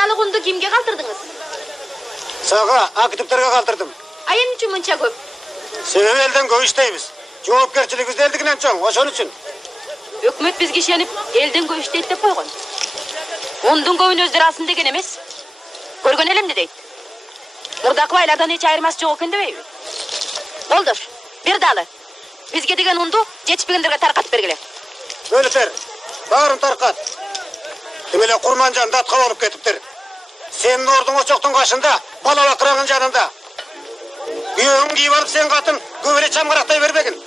Мынчалык унду кимге калтырдыңыз? Сага, активтерге калтырдым. Айын үчүн мынча көп? Себеби элден көп иштейбиз. Жоопкерчилигибиз элдигинен чоң, ошон үчүн. Өкмөт бизге ишенип, элден көп иштейт деп койгон. Ондун көбүн өздөрү алсын деген эмес. Көргөн элемди дейт. Мурдакы байлардан эч айырмасы жок экен дебейби? Колдош, бир далы. Бизге деген унду жетишпегендерге таркатып бергиле. Бөлүтер, баарын таркат. Демеле Курманжан датка болуп кетиптир. Сенин ордуң очоктун кашында, бала бакыраңын жанында. Күйөөңүн кийип алып сен катын көбөле чамгарактай бербегин.